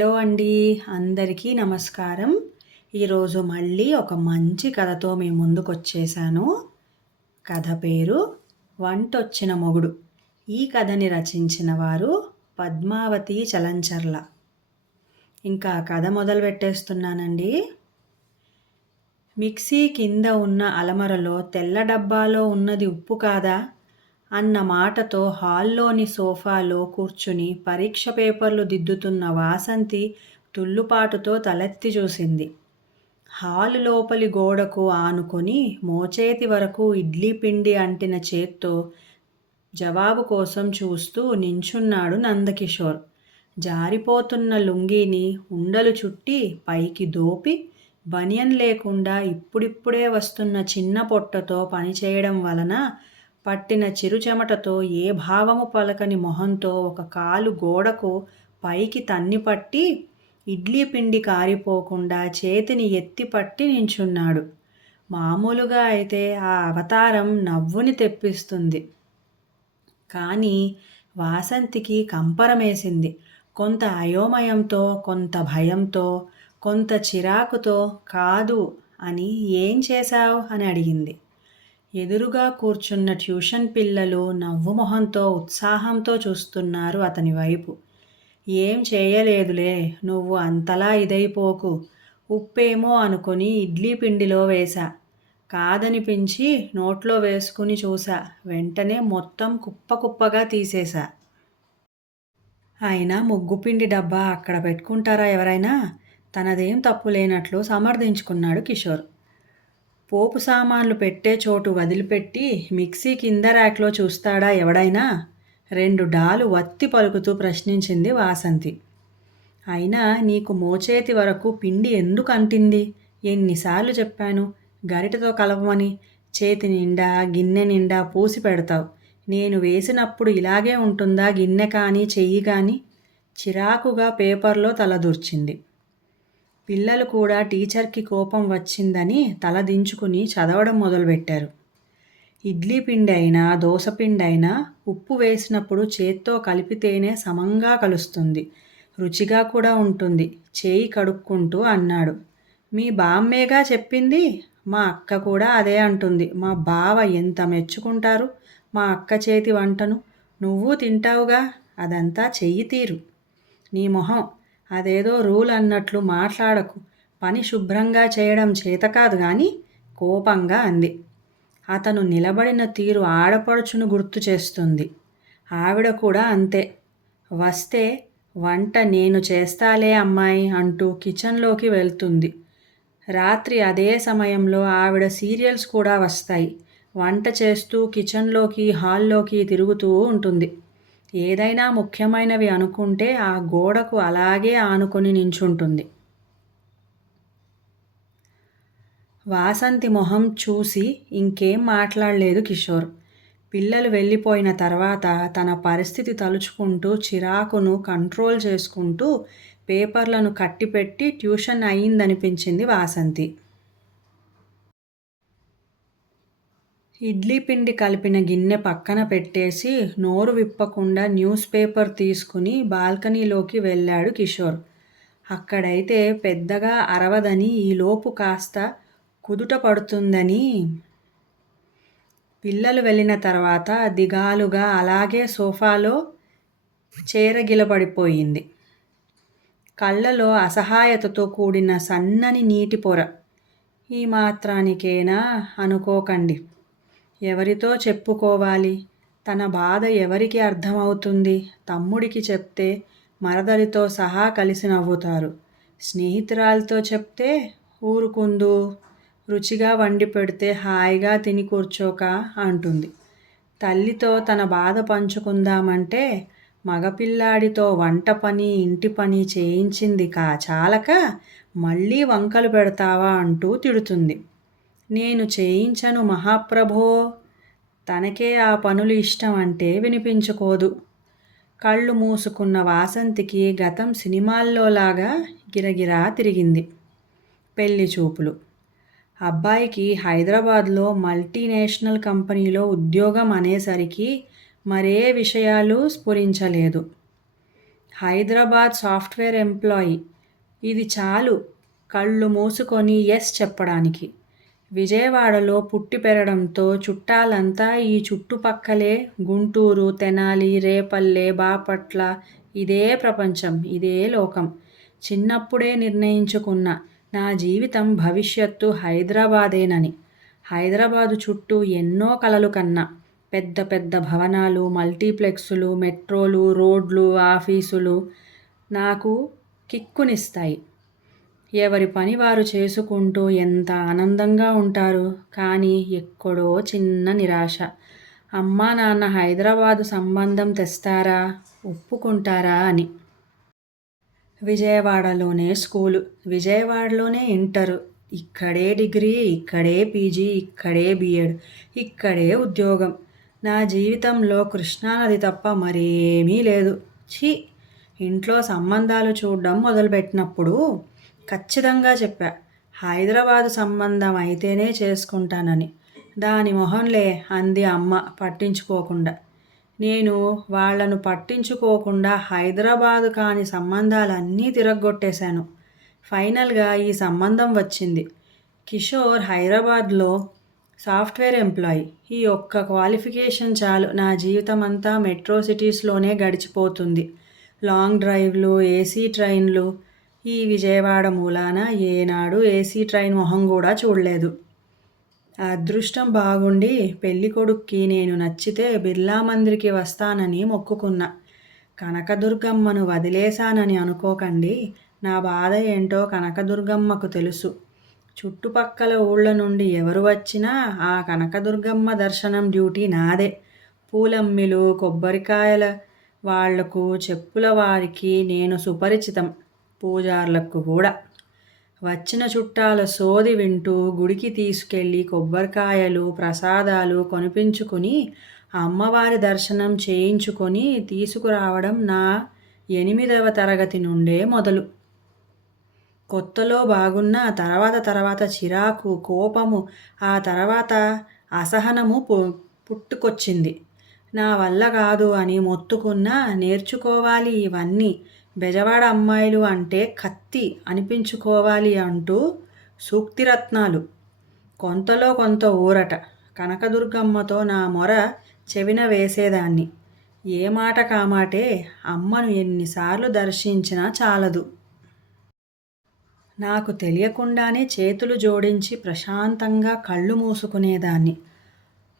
Hello అండి అందరికీ నమస్కారం. ఈరోజు మళ్ళీ ఒక మంచి కథతో మీ ముందుకు వచ్చేసాను కథ పేరు వంటొచ్చిన మొగుడు ఈ కథని రచించిన వారు పద్మావతి చలంచర్ల. ఇంకా కథ మొదలు పెట్టేస్తున్నానండి. మిక్సీ కింద ఉన్న అలమరలో తెల్ల డబ్బాలో ఉన్నది ఉప్పు కాదా? అన్న మాటతో హాల్లోని సోఫాలో కూర్చుని పరీక్ష పేపర్లు దిద్దుతున్న వాసంతి తుల్లుపాటుతో తలెత్తి చూసింది. హాలు లోపలి గోడకు ఆనుకొని మోచేతి వరకు ఇడ్లీ పిండి అంటిన చేత్తో జవాబు కోసం చూస్తూ నించున్నాడు నందకిషోర్. జారిపోతున్న లుంగీని ఉండలు చుట్టి పైకి దోపి బనియన్ లేకుండా ఇప్పుడిప్పుడే వస్తున్న చిన్న పొట్టతో పనిచేయడం వలన పట్టిన చిరుచెమటతో ఏ భావము పలకని మొహంతో ఒక కాలు గోడకు పైకి తన్ని పట్టి ఇడ్లీ పిండి కారిపోకుండా చేతిని ఎత్తి పట్టి నించున్నాడు. మామూలుగా అయితే ఆ అవతారం నవ్వుని తెప్పిస్తుంది. కానీ వాసంతికి కంపరమేసింది. కొంత అయోమయంతో కొంత భయంతో కొంత చిరాకుతో కాదు అని ఏం చేశావు అని అడిగింది. ఎదురుగా కూర్చున్న ట్యూషన్ పిల్లలు నవ్వు మొహంతో ఉత్సాహంతో చూస్తున్నారు అతని వైపు. ఏం చేయలేదులే నువ్వు అంతలా ఇదైపోకు. ఉప్పేమో అనుకుని ఇడ్లీ పిండిలో వేశా. కాదనిపించి నోట్లో వేసుకుని చూసా వెంటనే మొత్తం కుప్ప కుప్పగా తీసేశా. అయినా ముగ్గుపిండి డబ్బా అక్కడ పెట్టుకుంటారా ఎవరైనా? తనదేం తప్పు లేనట్లు సమర్థించుకున్నాడు కిషోర్. పోపు సామాన్లు పెట్టే చోటు వదిలిపెట్టి మిక్సీ కింద ర్యాక్లో చూస్తాడా ఎవడైనా? రెండు డాలు వత్తి పలుకుతూ ప్రశ్నించింది వాసంతి. అయినా నీకు మోచేతి వరకు పిండి ఎందుకు అంటింది? ఎన్నిసార్లు చెప్పాను. గరిటతో కలపమని చేతి నిండా గిన్నె నిండా పూసి పెడతావు. నేను వేసినప్పుడు ఇలాగే ఉంటుందా? గిన్నె కానీ చెయ్యి కానీ? చిరాకుగా పేపర్లో తలదూర్చింది. పిల్లలు కూడా టీచర్కి కోపం వచ్చిందని తలదించుకుని చదవడం మొదలుపెట్టారు. ఇడ్లీ పిండి అయినా దోశ పిండి అయినా ఉప్పు వేసినప్పుడు చేత్తో కలిపితేనే సమంగా కలుస్తుంది. రుచిగా కూడా ఉంటుంది. చేయి కడుక్కుంటూ అన్నాడు. మీ బామ్మేగా చెప్పింది? మా అక్క కూడా అదే అంటుంది. మా బావ ఎంత మెచ్చుకుంటారు? మా అక్క చేతి వంటను నువ్వు తింటావుగా? అదంతా చెయ్యి తీరు. నీ మొహం అదేదో రూల్ అన్నట్లు మాట్లాడకు. పని శుభ్రంగా చేయడం చేత కాదు కానీ కోపంగా అంది. అతను నిలబడిన తీరు ఆడపడుచును గుర్తు చేస్తుంది. ఆవిడ కూడా అంతే. వస్తే వంట నేను చేస్తాలే అమ్మాయి అంటూ కిచెన్లోకి వెళ్తుంది. రాత్రి అదే సమయంలో ఆవిడ సీరియల్స్ కూడా వస్తాయి. వంట చేస్తూ కిచెన్లోకి హాల్లోకి తిరుగుతూ ఉంటుంది. ఏదైనా ముఖ్యమైనవి అనుకుంటే ఆ గోడకు అలాగే ఆనుకొని నించుంటుంది. వాసంతి మొహం చూసి ఇంకేం మాట్లాడలేదు కిషోర్. పిల్లలు వెళ్ళిపోయిన తర్వాత తన పరిస్థితి తలుచుకుంటూ చిరాకును కంట్రోల్ చేసుకుంటూ పేపర్లను కట్టిపెట్టి ట్యూషన్ అయిందనిపించింది వాసంతి. ఇడ్లీ పిండి కలిపిన గిన్నె పక్కన పెట్టేసి నోరు విప్పకుండా న్యూస్ పేపర్ తీసుకుని బాల్కనీలోకి వెళ్ళాడు కిషోర్. అక్కడైతే పెద్దగా అరవదని ఈలోపు కాస్త కుదుట పడుతుందని. పిల్లలు వెళ్ళిన తర్వాత దిగాలుగా అలాగే సోఫాలో చేరగిలబడిపోయింది. కళ్ళలో అసహాయతతో కూడిన సన్నని నీటి పొర. ఈ మాత్రానికేనా అనుకోకండి. ఎవరితో చెప్పుకోవాలి? తన బాధ ఎవరికి అర్థమవుతుంది? తమ్ముడికి చెప్తే మరదలితో సహా కలిసి నవ్వుతారు. స్నేహితురాలతో చెప్తే ఊరుకుందు రుచిగా వండి పెడితే హాయిగా తిని కూర్చోక అంటుంది. తల్లితో తన బాధ పంచుకుందామంటే మగపిల్లాడితో వంట పని ఇంటి పని చేయించింది కా చాలక మళ్ళీ వంకలు పెడతావా అంటూ తిడుతుంది. నేను చేయించను మహాప్రభో. తనకే ఆ పనులు ఇష్టం అంటే వినిపించుకోదు. కళ్ళు మూసుకున్న వాసంతికి గతం సినిమాల్లోలాగా గిరగిరా తిరిగింది. పెళ్ళి చూపులు. అబ్బాయికి హైదరాబాద్లో మల్టీనేషనల్ కంపెనీలో ఉద్యోగం అనేసరికి మరే విషయాలు స్ఫురించలేదు. Hyderabad software employee. ఇది చాలు. కళ్ళు మూసుకొని ఎస్ చెప్పడానికి. విజయవాడలో పుట్టి పెరగడంతో చుట్టాలంతా ఈ చుట్టుపక్కలే గుంటూరు తెనాలి రేపల్లె బాపట్ల ఇదే ప్రపంచం ఇదే లోకం. చిన్నప్పుడే నిర్ణయించుకున్న నా జీవితం భవిష్యత్తు హైదరాబాదేనని. హైదరాబాదు చుట్టూ ఎన్నో కలలు కన్నా పెద్ద పెద్ద భవనాలు మల్టీప్లెక్సులు మెట్రోలు రోడ్లు ఆఫీసులు నాకు కిక్కునిస్తాయి. ఎవరి పని వారు చేసుకుంటూ ఎంత ఆనందంగా ఉంటారు? కానీ ఎక్కడో చిన్న నిరాశ. అమ్మా నాన్న హైదరాబాదు సంబంధం తెస్తారా? ఒప్పుకుంటారా అని. విజయవాడలోనే స్కూలు. విజయవాడలోనే ఇంటరు. ఇక్కడే డిగ్రీ ఇక్కడే పీజీ ఇక్కడే బీఎడ్ ఇక్కడే ఉద్యోగం. నా జీవితంలో కృష్ణానది తప్ప మరేమీ లేదు. ఛీ! ఇంట్లో సంబంధాలు చూడడం మొదలుపెట్టినప్పుడు ఖచ్చితంగా చెప్పా. హైదరాబాదు సంబంధం అయితేనే చేసుకుంటానని. దాని మొహంలే అంది అమ్మ పట్టించుకోకుండా. నేను వాళ్ళను పట్టించుకోకుండా హైదరాబాదు కాని సంబంధాలన్నీ తిరగొట్టేశాను ఫైనల్గా ఈ సంబంధం వచ్చింది. కిషోర్ హైదరాబాద్లో సాఫ్ట్వేర్ ఎంప్లాయీ. ఈ ఒక్క క్వాలిఫికేషన్ చాలు. నా జీవితం అంతా మెట్రో సిటీస్లోనే గడిచిపోతుంది. లాంగ్ డ్రైవ్లు ఏసీ ట్రైన్లు ఈ విజయవాడ మూలాన ఏనాడు ఏసీ ట్రైన్ మొహం కూడా చూడలేదు. అదృష్టం బాగుండి పెళ్ళి కొడుక్కి నేను నచ్చితే బిర్లా మందిరికి వస్తానని మొక్కుకున్నా. కనకదుర్గమ్మను వదిలేశానని అనుకోకండి నా బాధ ఏంటో కనకదుర్గమ్మకు తెలుసు. చుట్టుపక్కల ఊళ్ళ నుండి ఎవరు వచ్చినా ఆ కనకదుర్గమ్మ దర్శనం డ్యూటీ నాదే. పూలమ్మిలు కొబ్బరికాయల వాళ్ళకు చెప్పుల వారికి నేను సుపరిచితం. పూజార్లకు కూడా. వచ్చిన చుట్టాల సోది వింటూ గుడికి తీసుకెళ్ళి కొబ్బరికాయలు ప్రసాదాలు కొనిపించుకుని అమ్మవారి దర్శనం చేయించుకొని తీసుకురావడం నా ఎనిమిదవ తరగతి నుండే మొదలు. కొత్తలో బాగున్న తర్వాత తర్వాత చిరాకు కోపము ఆ తర్వాత అసహనము పుట్టుకొచ్చింది. నా వల్ల కాదు అని మొత్తుకున్నా నేర్చుకోవాలి ఇవన్నీ. బెజవాడ అమ్మాయిలు అంటే కత్తి అనిపించుకోవాలి అంటూ సూక్తిరత్నాలు. కొంతలో కొంత ఊరట. కనకదుర్గమ్మతో నా మొర చెవిన వేసేదాన్ని. ఏ మాట కామాటే అమ్మను ఎన్నిసార్లు దర్శించినా చాలదు. నాకు తెలియకుండానే చేతులు జోడించి ప్రశాంతంగా కళ్ళు మూసుకునేదాన్ని.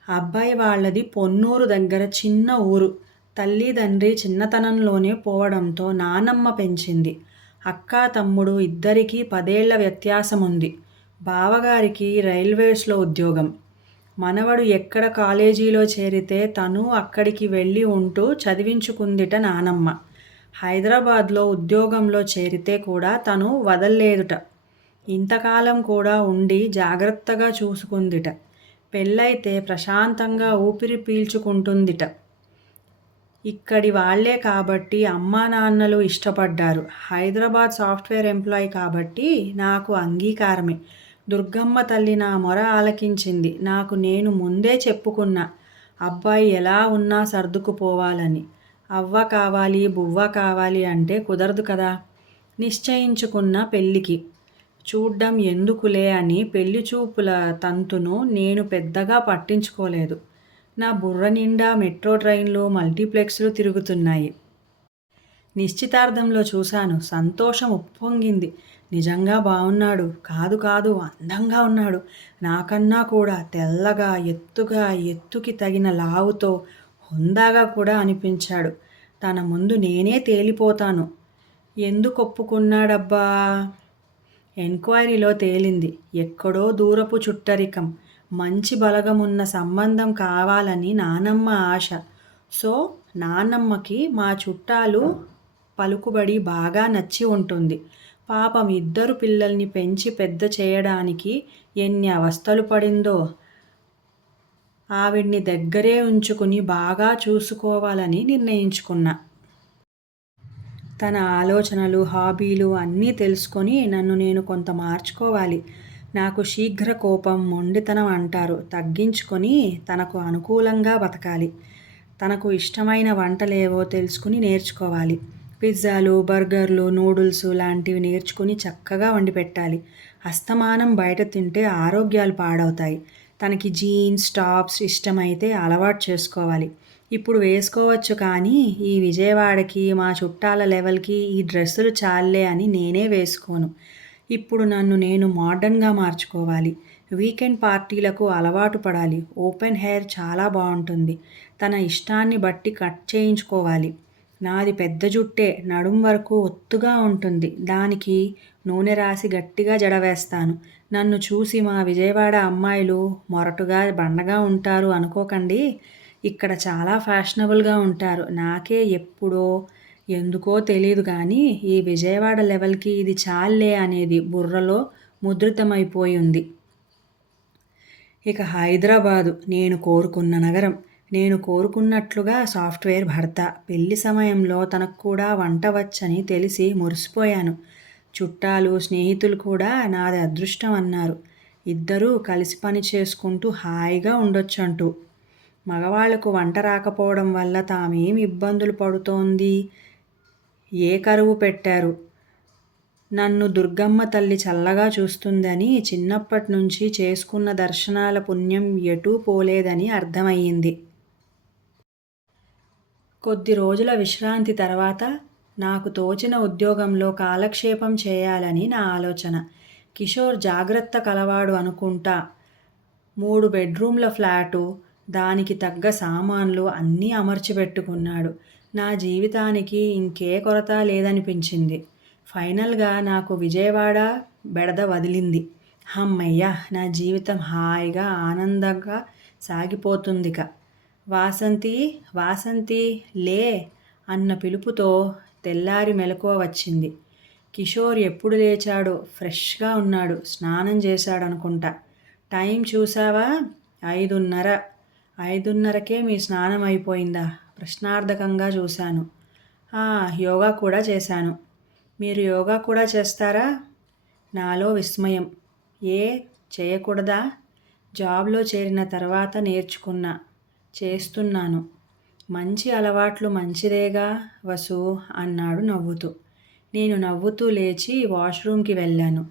అబ్బాయి వాళ్ళది పొన్నూరు దగ్గర చిన్న ఊరు. తల్లి తండ్రి చిన్నతనంలోనే పోవడంతో నానమ్మ పెంచింది. అక్క తమ్ముడు ఇద్దరికీ పదేళ్ళ వ్యత్యాసం ఉంది బావగారికి రైల్వేస్లో ఉద్యోగం. మనవడు ఎక్కడ కాలేజీలో చేరితే తను అక్కడికి వెళ్ళి ఉంటూ చదివించుకుందిట నానమ్మ. హైదరాబాద్లో ఉద్యోగంలో చేరితే కూడా తను వదల్లేదుట. ఇంతకాలం కూడా ఉండి జాగ్రత్తగా చూసుకుందిట. పెళ్ళైతే ప్రశాంతంగా ఊపిరి పీల్చుకుంటుందిట. ఇక్కడి వాళ్ళే కాబట్టి అమ్మా నాన్నలు ఇష్టపడ్డారు. హైదరాబాద్ సాఫ్ట్వేర్ ఎంప్లాయ్ కాబట్టి నాకు అంగీకారమే. దుర్గమ్మ తల్లి నా మొర ఆలకించింది. నాకు నేను ముందే చెప్పుకున్నా అబ్బాయి ఎలా ఉన్నా సర్దుకుపోవాలని. అవ్వ కావాలి బువ్వ కావాలి అంటే కుదరదు కదా. నిశ్చయించుకున్న పెళ్ళికి. చూడ్డం ఎందుకులే అని పెళ్ళి చూపుల తంతును నేను పెద్దగా పట్టించుకోలేదు. నా బుర్ర నిండా మెట్రో ట్రైన్లు మల్టీప్లెక్స్లు తిరుగుతున్నాయి. నిశ్చితార్థంలో చూశాను సంతోషం ఉప్పొంగింది. నిజంగా బాగున్నాడు కాదు కాదు అందంగా ఉన్నాడు. నాకన్నా కూడా తెల్లగా ఎత్తుగా ఎత్తుకి తగిన లావుతో హుందాగా కూడా అనిపించాడు. తన ముందు నేనే తేలిపోతాను. ఎందుకు ఒప్పుకున్నాడబ్బా ఎంక్వైరీలో తేలింది. ఎక్కడో దూరపు చుట్టరికం. మంచి బలగమున్న సంబంధం కావాలని నానమ్మ ఆశ. సో నానమ్మకి మా చుట్టాలు పలుకుబడి బాగా నచ్చి ఉంటుంది. పాపం ఇద్దరు పిల్లల్ని పెంచి పెద్ద చేయడానికి ఎన్ని అవస్థలు పడిందో. ఆవిడ్ని దగ్గరే ఉంచుకుని బాగా చూసుకోవాలని నిర్ణయించుకున్నా. తన ఆలోచనలు హాబీలు అన్నీ తెలుసుకొని నన్ను నేను కొంత మార్చుకోవాలి. నాకు శీఘ్ర కోపం మొండితనం అంటారు. తగ్గించుకొని తనకు అనుకూలంగా బతకాలి. తనకు ఇష్టమైన వంటలేవో తెలుసుకుని నేర్చుకోవాలి. పిజ్జాలు బర్గర్లు నూడుల్స్ లాంటివి నేర్చుకుని చక్కగా వండి పెట్టాలి అస్తమానం బయట తింటే ఆరోగ్యాలు పాడవుతాయి. తనకి జీన్స్ టాప్స్ ఇష్టమైతే అలవాటు చేసుకోవాలి. ఇప్పుడు వేసుకోవచ్చు కానీ ఈ విజయవాడకి మా చుట్టాల లెవెల్కి ఈ డ్రెస్సులు చాలే అని నేనే వేసుకోను. ఇప్పుడు నన్ను నేను మోడర్న్గా మార్చుకోవాలి. వీకెండ్ పార్టీలకు అలవాటు పడాలి. ఓపెన్ హెయిర్ చాలా బాగుంటుంది. తన ఇష్టాన్ని బట్టి కట్ చేయించుకోవాలి. నాది పెద్ద జుట్టే నడుం వరకు ఒత్తుగా ఉంటుంది. దానికి నూనె రాసి గట్టిగా జడవేస్తాను నన్ను చూసి మా విజయవాడ అమ్మాయిలు మొరటుగా బండగా ఉంటారు అనుకోకండి. ఇక్కడ చాలా ఫ్యాషనబుల్గా ఉంటారు. నాకే ఎప్పుడో ఎందుకో తెలియదు కానీ ఈ విజయవాడ లెవెల్కి ఇది చాలే అనేది బుర్రలో ముద్రితమైపోయి ఉంది ఇక హైదరాబాదు నేను కోరుకున్న నగరం. నేను కోరుకున్నట్లుగా సాఫ్ట్వేర్ భర్త. పెళ్ళి సమయంలో తనకు కూడా వంట వచ్చని తెలిసి మురిసిపోయాను. చుట్టాలు స్నేహితులు కూడా నాది అదృష్టం అన్నారు. ఇద్దరూ కలిసి పని చేసుకుంటూ హాయిగా ఉండొచ్చంటూ. మగవాళ్ళకు వంట రాకపోవడం వల్ల తామేం ఇబ్బందులు పడుతోంది? ఏ కరువు పెట్టారు? నన్ను దుర్గమ్మ తల్లి చల్లగా చూస్తుందని చిన్నప్పటి నుంచి చేసుకున్న దర్శనాల పుణ్యం ఎటూ పోలేదని అర్థమయ్యింది. కొద్ది రోజుల విశ్రాంతి తర్వాత నాకు తోచిన ఉద్యోగంలో కాలక్షేపం చేయాలని నా ఆలోచన. కిషోర్ జాగ్రత్త కలవాడు అనుకుంటా. మూడు బెడ్రూమ్ల ఫ్లాటు దానికి తగ్గ సామాన్లు అన్నీ అమర్చిపెట్టుకున్నాడు నా జీవితానికి ఇంకే కొరత లేదనిపించింది. ఫైనల్గా నాకు విజయవాడ బెడద వదిలింది. హమ్మయ్య నా జీవితం హాయిగా ఆనందంగా సాగిపోతుందిక. వాసంతి వాసంతి లే అన్న పిలుపుతో తెల్లారి మెలకువ వచ్చింది. కిషోర్ ఎప్పుడు లేచాడో ఫ్రెష్గా ఉన్నాడు స్నానం చేశాడనుకుంటా. టైం చూసావా ఐదున్నర. ఐదున్నరకే మీ స్నానం అయిపోయిందా? ప్రశ్నార్థకంగా చూశాను. యోగా కూడా చేశాను. మీరు యోగా కూడా చేస్తారా? నాలో విస్మయం. ఏ చేయకూడదా? జాబ్లో చేరిన తర్వాత నేర్చుకున్నా. చేస్తున్నాను. మంచి అలవాట్లు మంచిదేగా వసు అన్నాడు నవ్వుతూ. నేను నవ్వుతూ లేచి వాష్రూమ్కి వెళ్ళాను.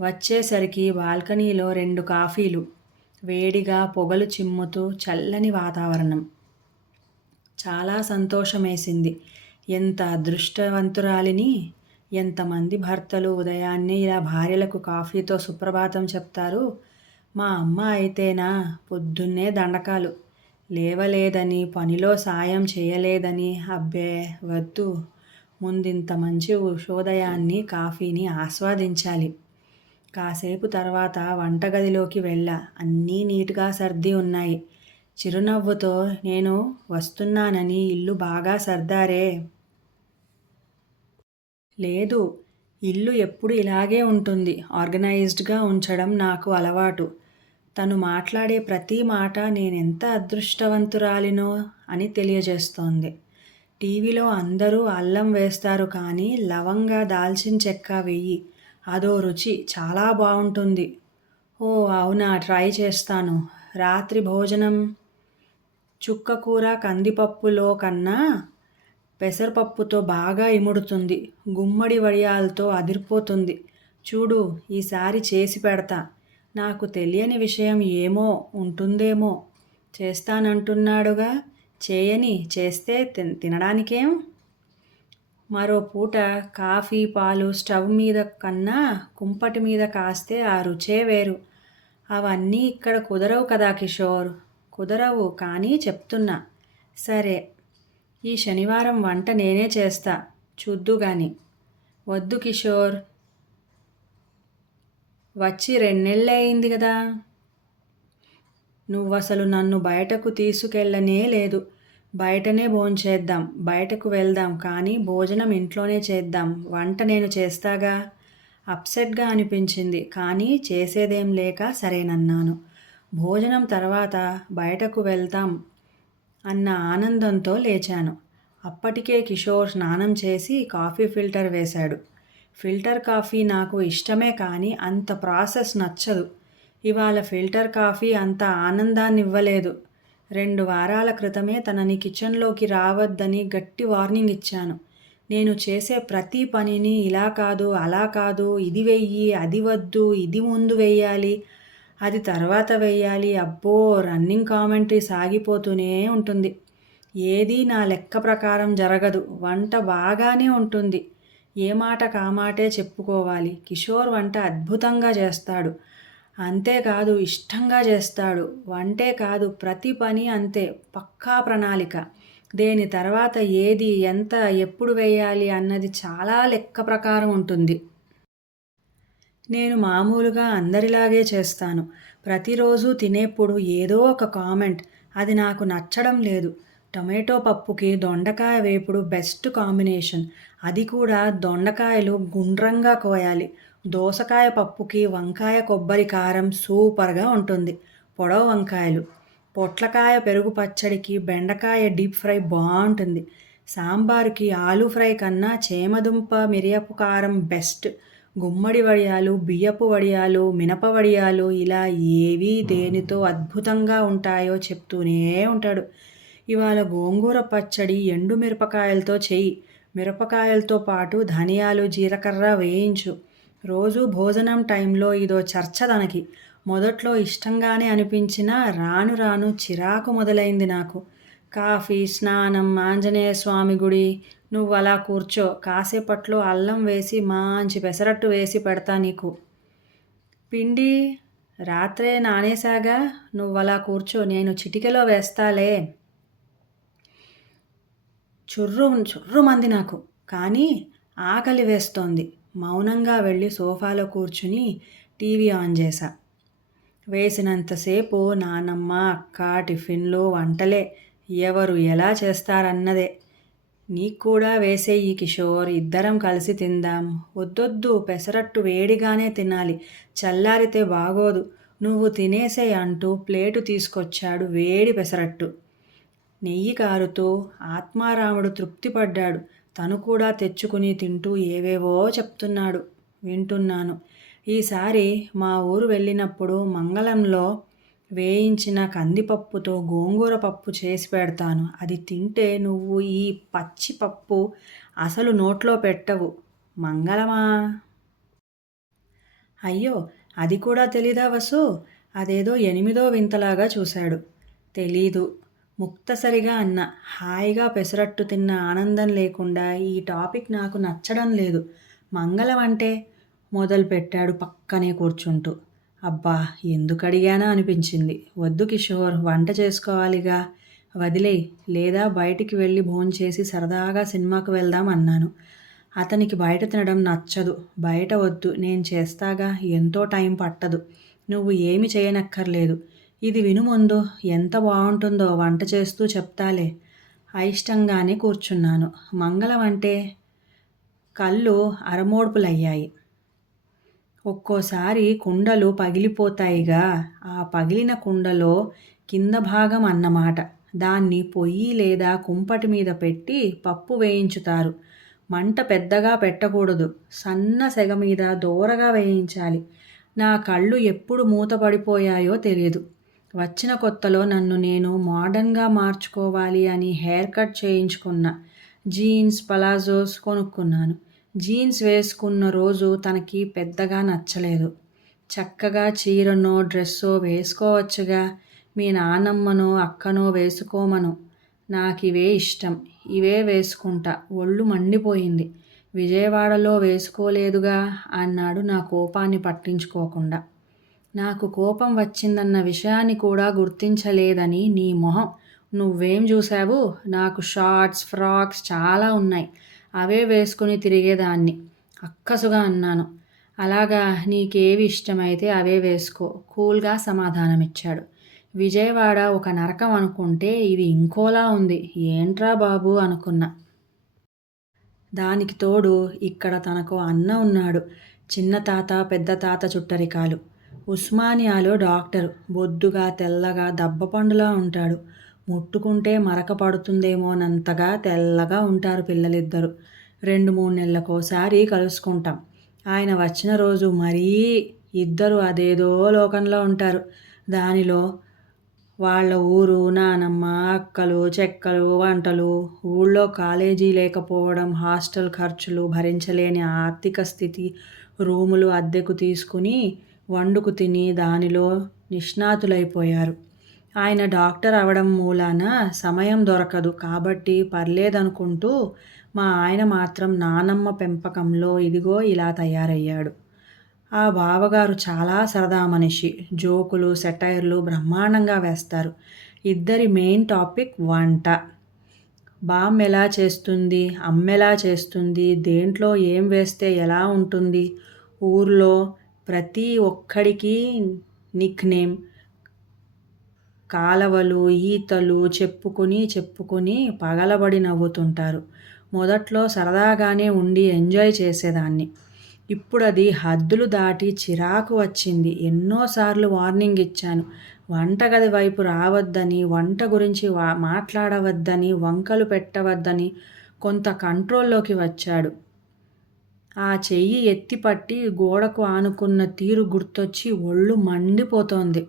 వచ్చేసరికి బాల్కనీలో రెండు కాఫీలు. వేడిగా పొగలు చిమ్ముతూ చల్లని వాతావరణం. చాలా సంతోషమేసింది. ఎంత అదృష్టవంతురాలిని ఎంతమంది భర్తలు ఉదయాన్నే ఇలా భార్యలకు కాఫీతో సుప్రభాతం చెప్తారు. మా అమ్మ అయితేనా పొద్దున్నే దండకాలు. లేవలేదని పనిలో సాయం చేయలేదని అబ్బే వద్దు. ముందింత మంచి ఉషోదయాన్ని కాఫీని ఆస్వాదించాలి. కాసేపు తర్వాత వంటగదిలోకి వెళ్ళా. అన్నీ నీట్గా సర్ది ఉన్నాయి. చిరునవ్వుతో నేను వస్తున్నానని ఇల్లు బాగా సర్దారే. లేదు ఇల్లు ఎప్పుడు ఇలాగే ఉంటుంది. ఆర్గనైజ్డ్గా ఉంచడం నాకు అలవాటు. తను మాట్లాడే ప్రతి మాట నేనెంత అదృష్టవంతురాలినో అని తెలియజేస్తోంది. టీవీలో అందరూ అల్లం వేస్తారు కానీ లవంగా దాల్చిన చెక్క వెయ్యి అదో రుచి చాలా బాగుంటుంది. ఓ అవునా ట్రై చేస్తాను. రాత్రి భోజనం చుక్కకూర కందిపప్పులో కన్నా పెసరపప్పుతో బాగా ఇముడుతుంది. గుమ్మడి వడియాలతో అదిరిపోతుంది. చూడు ఈసారి చేసి పెడతా. నాకు తెలియని విషయం ఏమో ఉంటుందేమో. చేస్తానంటున్నాడుగా. చేయని చేస్తే తినడానికేం? మరో పూట కాఫీ పాలు స్టవ్ మీద కన్నా కుంపటి మీద కాస్తే ఆ రుచే వేరు. అవన్నీ ఇక్కడ కుదరవు కదా కిషోర్. కుదరవు కానీ చెప్తున్నా. సరే ఈ శనివారం వంట నేనే చేస్తా. చూద్దు గాని. వద్దు కిషోర్. వచ్చి రెండేళ్ళే అయింది కదా నువ్వు అసలు నన్ను బయటకు తీసుకెళ్ళనే లేదు. బయటనే భోంచేద్దాం బయటకు వెళ్దాం కానీ భోజనం ఇంట్లోనే చేద్దాం. వంట నేను చేస్తాగా? అప్సెట్గా అనిపించింది. కానీ చేసేదేం లేక సరేనన్నాను. భోజనం తర్వాత బయటకు వెళ్తాం అన్న ఆనందంతో లేచాను. అప్పటికే కిషోర్ స్నానం చేసి కాఫీ ఫిల్టర్ వేశాడు. ఫిల్టర్ కాఫీ నాకు ఇష్టమే కానీ అంత ప్రాసెస్ నచ్చదు. ఇవాళ ఫిల్టర్ కాఫీ అంత ఆనందాన్ని ఇవ్వలేదు రెండు వారాల క్రితమే తనని కిచెన్లోకి రావద్దని గట్టి వార్నింగ్ ఇచ్చాను. నేను చేసే ప్రతి పనిని ఇలా కాదు అలా కాదు ఇది వెయ్యి అది వద్దు ఇది ముందు వెయ్యాలి అది తర్వాత వెయ్యాలి. అబ్బో రన్నింగ్ కామెంటరీ సాగిపోతూనే ఉంటుంది. ఏది నా లెక్క ప్రకారం జరగదు. వంట బాగానే ఉంటుంది. ఏ మాట కామాటే చెప్పుకోవాలి. కిషోర్ వంట అద్భుతంగా చేస్తాడు. అంతేకాదు ఇష్టంగా చేస్తాడు. వంటే కాదు ప్రతి పని అంతే. పక్కా ప్రణాళిక. దేని తర్వాత ఏది ఎంత ఎప్పుడు వేయాలి అన్నది చాలా లెక్క ప్రకారం ఉంటుంది. నేను మామూలుగా అందరిలాగే చేస్తాను. ప్రతిరోజు తినేప్పుడు ఏదో ఒక కామెంట్. అది నాకు నచ్చడం లేదు. టొమాటో పప్పుకి దొండకాయ వేపుడు బెస్ట్ కాంబినేషన్. అది కూడా దొండకాయలు గుండ్రంగా కోయాలి. దోసకాయ పప్పుకి వంకాయ కొబ్బరి కారం సూపర్గా ఉంటుంది. పొడవ వంకాయలు. పొట్లకాయ పెరుగు పచ్చడికి బెండకాయ డీప్ ఫ్రై బాగుంటుంది. సాంబార్కి ఆలు ఫ్రై కన్నా చేమదుంప మిరియపు కారం బెస్ట్. గుమ్మడి వడియాలు బియ్యపు వడియాలు మినప వడియాలు ఇలా ఏవి దేనితో అద్భుతంగా ఉంటాయో చెప్తూనే ఉంటాడు. ఇవాళ గోంగూర పచ్చడి ఎండు మిరపకాయలతో చెయ్యి మిరపకాయలతో పాటు ధనియాలు జీలకర్ర వేయించు. రోజు భోజనం టైంలో ఇదో చర్చ తనకి. మొదట్లో ఇష్టంగానే అనిపించినా రాను రాను చిరాకు మొదలైంది నాకు. కాఫీ స్నానం ఆంజనేయ స్వామి గుడి. నువ్వు అలా కూర్చో. కాసేపట్లో అల్లం వేసి మంచి పెసరట్టు వేసి పెడతా నీకు. పిండి రాత్రే నానేసాగా నువ్వు అలా కూర్చో. నేను చిటికెలో వేస్తాలే. చుర్రు చుర్రు మంది నాకు. కానీ ఆకలి వేస్తోంది. మౌనంగా వెళ్ళి సోఫాలో కూర్చుని టీవీ ఆన్ చేశా. వేసినంతసేపు నానమ్మ అక్క టిఫిన్లు వంటలే. ఎవరు ఎలా చేస్తారన్నదే. నీకు కూడా వేసేయి కిషోర్ ఇద్దరం కలిసి తిందాం. వద్దొద్దు పెసరట్టు వేడిగానే తినాలి. చల్లారితే బాగోదు. నువ్వు తినేసే అంటూ ప్లేటు తీసుకొచ్చాడు వేడి పెసరట్టు. నెయ్యి కారుతూ ఆత్మారాముడు తృప్తిపడ్డాడు. తను కూడా తెచ్చుకుని తింటూ ఏవేవో చెప్తున్నాడు. వింటున్నాను. ఈసారి మా ఊరు వెళ్ళినప్పుడు మంగళంలో వేయించిన కందిపప్పుతో గోంగూర పప్పు చేసి పెడతాను. అది తింటే నువ్వు ఈ పచ్చి పప్పు అసలు నోట్లో పెట్టవు. మంగళమా? అయ్యో అది కూడా తెలీదా వసు? అదేదో ఎనిమిదో వింతలాగా చూశాడు. తెలీదు. ముక్తసరిగా అన్న. హాయిగా పెసరట్టు తిన్న ఆనందం లేకుండా ఈ టాపిక్ నాకు నచ్చడం లేదు. మంగళం అంటే మొదలుపెట్టాడు పక్కనే కూర్చుంటూ. అబ్బా ఎందుకు అడిగానా అనిపించింది. వద్దు కిషోర్ వంట చేసుకోవాలిగా. వదిలేయి లేదా బయటికి వెళ్ళి భోంచేసి సరదాగా సినిమాకు వెళ్దాం అన్నాను. అతనికి బయట తినడం నచ్చదు. బయట వద్దు నేను చేస్తాగా ఎంతో టైం పట్టదు. నువ్వు ఏమి చేయనక్కర్లేదు. ఇది విను ముందు ఎంత బాగుంటుందో వంట చేస్తూ చెప్తాలే. అయిష్టంగానే కూర్చున్నాను. మంగళం అంటే కళ్ళు అరమోడ్పులయ్యాయి. ఒక్కోసారి కుండలు పగిలిపోతాయిగా. ఆ పగిలిన కుండలో కింద భాగం అన్నమాట. దాన్ని పొయ్యి లేదా కుంపటి మీద పెట్టి పప్పు వేయించుతారు. మంట పెద్దగా పెట్టకూడదు. సన్న సెగ మీద దూరగా వేయించాలి. నా కళ్ళు ఎప్పుడు మూతపడిపోయాయో తెలియదు. వచ్చిన కొత్తలో నన్ను నేను మోడర్న్గా మార్చుకోవాలి అని హెయిర్ కట్ చేయించుకున్న జీన్స్ పలాజోస్ కొనుక్కున్నాను. జీన్స్ వేసుకున్న రోజు తనకి పెద్దగా నచ్చలేదు. చక్కగా చీరనో డ్రెస్సో వేసుకోవచ్చుగా. మీ నానమ్మనో అక్కనో వేసుకోమను. నాకు ఇవే ఇష్టం. ఇవే వేసుకుంటా. ఒళ్ళు మండిపోయింది. విజయవాడలో వేసుకోలేదుగా అన్నాడు నా కోపాన్ని పట్టించుకోకుండా. నాకు కోపం వచ్చిందన్న విషయాన్ని కూడా గుర్తించలేదని నీ మొహం. నువ్వేం చూసావు నాకు షార్ట్స్ ఫ్రాక్స్ చాలా ఉన్నాయి. అవే వేసుకుని తిరిగేదాన్ని. అక్కసుగా అన్నాను. అలాగా నీకేవి ఇష్టమైతే అవే వేసుకో. కూల్గా సమాధానమిచ్చాడు. విజయవాడ ఒక నరకం అనుకుంటే ఇది ఇంకోలా ఉంది. ఏంట్రా బాబు అనుకున్నా. దానికి తోడు ఇక్కడ తనకు అన్న ఉన్నాడు. చిన్న తాత పెద్ద తాత చుట్టరికాలు ఉస్మానియాలో డాక్టర్. బొద్దుగా తెల్లగా దబ్బపండులా ఉంటాడు. ముట్టుకుంటే మరక పడుతుందేమోనంతగా తెల్లగా ఉంటారు పిల్లలిద్దరు. రెండు మూడు నెలలకోసారి కలుసుకుంటాం. ఆయన వచ్చిన రోజు మరీ ఇద్దరు అదేదో లోకంలో ఉంటారు. దానిలో వాళ్ళ ఊరు నానమ్మ అక్కలు చెక్కలు వంటలు ఊళ్ళో కాలేజీ లేకపోవడం హాస్టల్ ఖర్చులు భరించలేని ఆర్థిక స్థితి రూములు అద్దెకు తీసుకుని వండుకు తిని దానిలో నిష్ణాతులైపోయారు. ఆయన డాక్టర్ అవడం మూలాన సమయం దొరకదు. కాబట్టి పర్లేదనుకుంటూ మా ఆయన మాత్రం నానమ్మ పెంపకంలో ఇదిగో ఇలా తయారయ్యాడు. ఆ బావగారు చాలా సరదా మనిషి. జోకులు సెటైర్లు బ్రహ్మాండంగా వేస్తారు. ఇద్దరి మెయిన్ టాపిక్ వంట. బామ్ ఎలా చేస్తుంది? అమ్మెలా చేస్తుంది? దేంట్లో ఏం వేస్తే ఎలా ఉంటుంది? ఊర్లో ప్రతి ఒక్కడికి నిక్ నేమ్. కాలవలు ఈతలు చెప్పుకొని చెప్పుకొని పగలబడి నవ్వుతుంటారు. మొదట్లో సరదాగానే ఉండి ఎంజాయ్ చేసేదాన్ని. ఇప్పుడు అది హద్దులు దాటి చిరాకు వచ్చింది. ఎన్నోసార్లు వార్నింగ్ ఇచ్చాను. వంటగది వైపు రావద్దని వంట గురించి వా మాట్లాడవద్దని వంకలు పెట్టవద్దని కొంత కంట్రోల్లోకి వచ్చాడు. ఆ చెయ్యి ఎత్తిపట్టి గోడకు ఆనుకున్న తీరు గుర్తొచ్చి ఒళ్ళు మండిపోతోంది.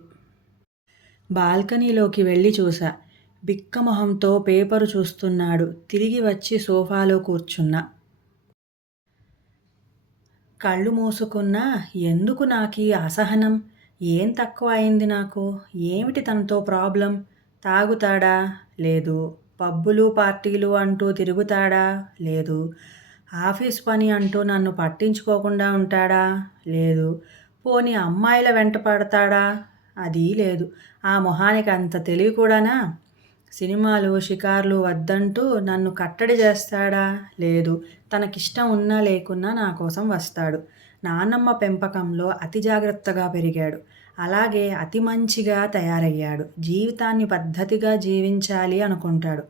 బాల్కనీలోకి వెళ్ళి చూసా బిక్కమొహంతో పేపరు చూస్తున్నాడు. తిరిగి వచ్చి సోఫాలో కూర్చున్నా. కళ్ళు మూసుకున్నా ఎందుకు నాకీ అసహనం? ఏం తక్కువ అయింది నాకు? ఏమిటి తనతో ప్రాబ్లం? తాగుతాడా? లేదు. పబ్బులు పార్టీలు అంటూ తిరుగుతాడా? లేదు. ఆఫీస్ పని అంటూ నన్ను పట్టించుకోకుండా ఉంటాడా? లేదు. పోని అమ్మాయిల వెంట పడతాడా? అది లేదు. ఆ మొహానికి అంత తెలివి కూడానా? సినిమాలు షికార్లు వద్దంటూ నన్ను కట్టడి చేస్తాడా? లేదు. తనకిష్టం ఉన్నా లేకున్నా నా కోసం వస్తాడు. నాన్నమ్మ పెంపకంలో అతి జాగ్రత్తగా పెరిగాడు. అలాగే అతి మంచిగా తయారయ్యాడు. జీవితాన్ని పద్ధతిగా జీవించాలి అనుకుంటాడు.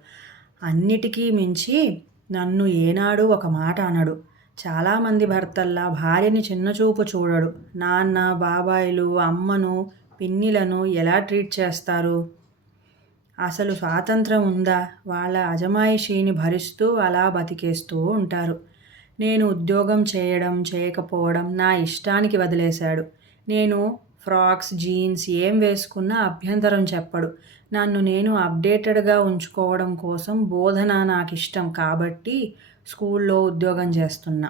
అన్నిటికీ మించి నన్ను ఏనాడు ఒక మాట అనడు. చాలామంది భర్తల్లా భార్యని చిన్నచూపు చూడడు. నాన్న బాబాయిలు అమ్మను పిన్నిలను ఎలా ట్రీట్ చేస్తారు? అసలు స్వాతంత్రం ఉందా? వాళ్ళ అజమాయిషీని భరిస్తూ అలా బతికేస్తూ ఉంటారు. నేను ఉద్యోగం చేయడం చేయకపోవడం నా ఇష్టానికి వదిలేశాడు. నేను ఫ్రాక్స్ జీన్స్ ఏం వేసుకున్నా అభ్యంతరం చెప్పడు. నన్ను నేను అప్డేటెడ్గా ఉంచుకోవడం కోసం బోధన నాకు ఇష్టం కాబట్టి స్కూల్లో ఉద్యోగం చేస్తున్నా.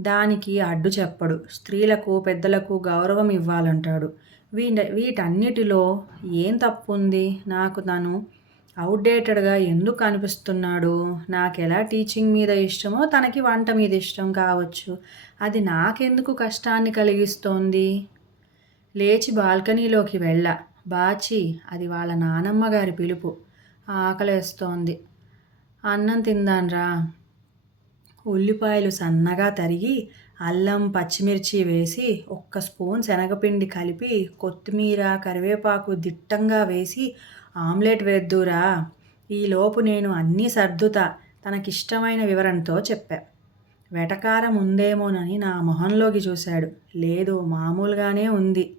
దానికి అడ్డు చెప్పడు. స్త్రీలకు పెద్దలకు గౌరవం ఇవ్వాలంటాడు. వీట వీటన్నిటిలో ఏం తప్పు ఉంది నాకు తను అవుట్డేటెడ్గా ఎందుకు అనిపిస్తున్నాడు? నాకు ఎలా టీచింగ్ మీద ఇష్టమో తనకి వంట మీద ఇష్టం కావచ్చు. అది నాకెందుకు కష్టాన్ని కలిగిస్తోంది? లేచి బాల్కనీలోకి వెళ్ళ. బాచి అది వాళ్ళ నానమ్మ గారి పిలుపు. ఆకలేస్తోంది. అన్నం తిందాన్రా. ఉల్లిపాయలు సన్నగా తరిగి అల్లం పచ్చిమిర్చి వేసి ఒక్క స్పూన్ శనగపిండి కలిపి కొత్తిమీర కరివేపాకు దిట్టంగా వేసి ఆమ్లెట్ వేద్దురా. ఈలోపు నేను అన్నీ సర్దుతా. తనకిష్టమైన వివరణతో చెప్పా. వెటకారం ఉందేమోనని నా మొహంలోకి చూశాడు. లేదు మామూలుగానే ఉంది.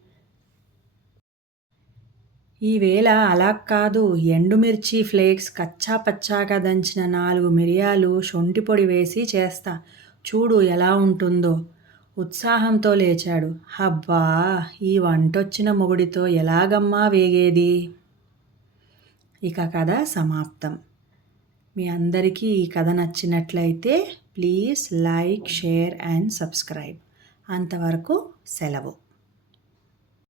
ఈవేళ అలా కాదు. ఎండుమిర్చి ఫ్లేక్స్ కచ్చా పచ్చాగా దంచిన నాలుగు మిరియాలు శొంఠి పొడి వేసి చేస్తా. చూడు ఎలా ఉంటుందో. ఉత్సాహంతో లేచాడు. హబ్బా ఈ వంటొచ్చిన మొగుడితో ఎలాగమ్మా వేగేది? ఇక కథ సమాప్తం. మీ అందరికీ ఈ కథ నచ్చినట్లయితే please like share and subscribe. అంతవరకు సెలవు.